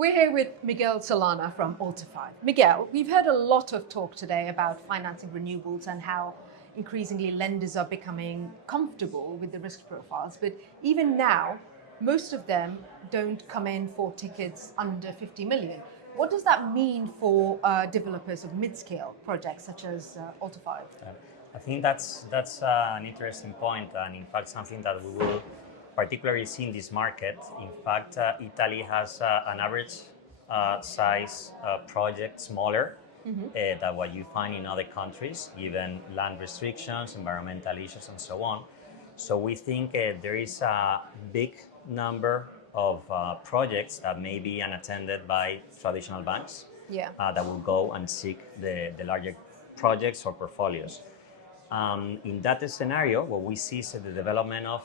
We're here with Miguel Solana from Altify. Miguel, we've heard a lot of talk today about financing renewables and how increasingly lenders are becoming comfortable with the risk profiles. But even now, most of them don't come in for tickets under 50 million. What does that mean for developers of mid-scale projects such as Altify? I think that's an interesting point, and in fact something that we will particularly see in this market. In fact, Italy has an average size project smaller than what you find in other countries, given land restrictions, environmental issues, and so on. So we think there is a big number of projects that may be unattended by traditional banks that will go and seek the larger projects or portfolios. In that scenario, what we see is the development of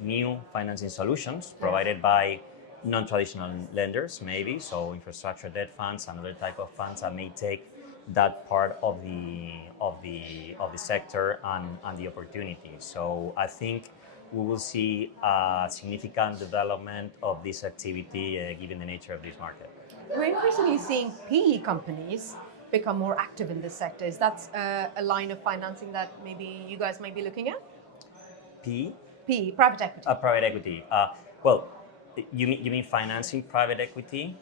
new financing solutions provided by non-traditional lenders, maybe, so infrastructure debt funds and other type of funds that may take that part of the sector and the opportunity. So I think we will see a significant development of this activity given the nature of this market. We're increasingly seeing PE companies become more active in this sector. Is that a line of financing that maybe you guys might be looking at? PE? PE, private equity. Private equity. Well, you mean financing private equity?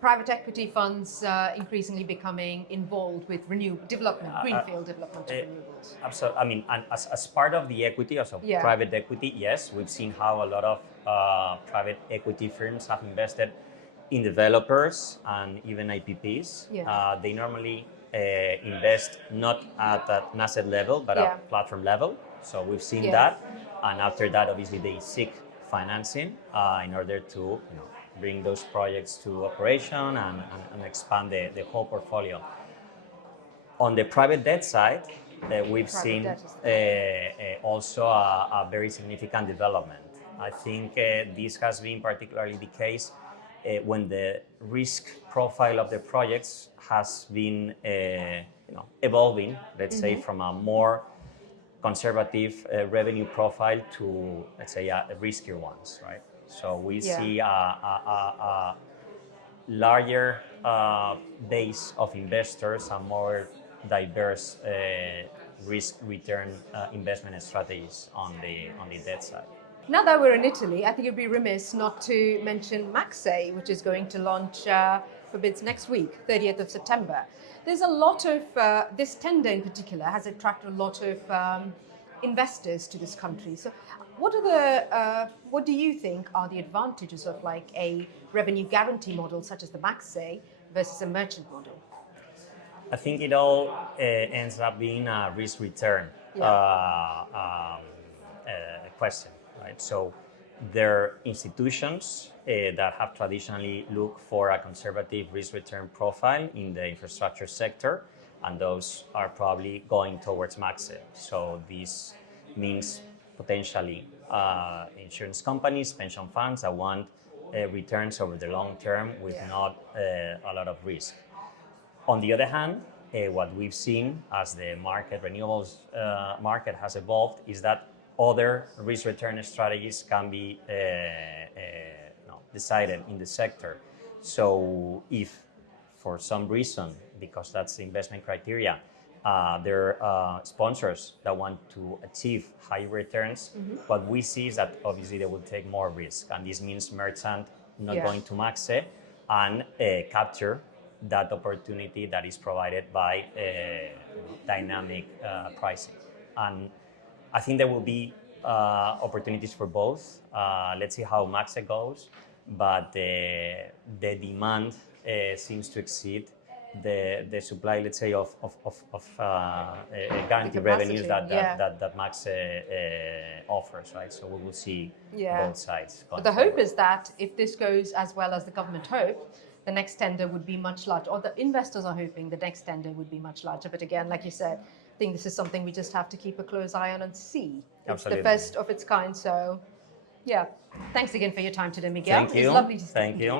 Private equity funds increasingly becoming involved with development, greenfield development of renewables. Absolutely. I mean, and as part of the equity, also private equity, yes, we've seen how a lot of private equity firms have invested in developers and even IPPs. They normally invest not at an asset level, but at platform level. So we've seen that. And after that, obviously, they seek financing in order to bring those projects to operation and expand the whole portfolio. On the private debt side, we've seen also a very significant development. I think this has been particularly the case when the risk profile of the projects has been evolving, let's say, from a more conservative revenue profile to, let's say, riskier ones, right? So we see a larger base of investors and more diverse risk-return investment strategies on the debt side. Now that we're in Italy, I think it'd be remiss not to mention Maxey, which is going to launch for bids next week, 30th of September. There's a lot of, this tender in particular has attracted a lot of investors to this country. So what do you think are the advantages of like a revenue guarantee model such as the Maxey versus a merchant model? I think it all ends up being a risk-return question. Right? So there are institutions that have traditionally looked for a conservative risk-return profile in the infrastructure sector, and those are probably going towards Maxey. So this means potentially insurance companies, pension funds that want returns over the long term with not a lot of risk. On the other hand, what we've seen as the renewables market has evolved is that other risk-return strategies can be decided in the sector. So if for some reason, because that's the investment criteria, there are sponsors that want to achieve high returns, what we see is that obviously they will take more risk. And this means merchant not going to Maxey and capture that opportunity that is provided by dynamic pricing. And I think there will be opportunities for both. Let's see how Maxey goes, but the demand seems to exceed the supply, let's say, of guaranteed revenues that Maxey offers, right? So we will see both sides. But the hope is that if this goes as well as the government hope, the next tender would be much larger, or the investors are hoping the next tender would be much larger. But again, like you said, I think this is something we just have to keep a close eye on and see. Absolutely. It's the first of its kind. So, yeah. Thanks again for your time today, Miguel. Thank you. It's lovely to speak Thank you.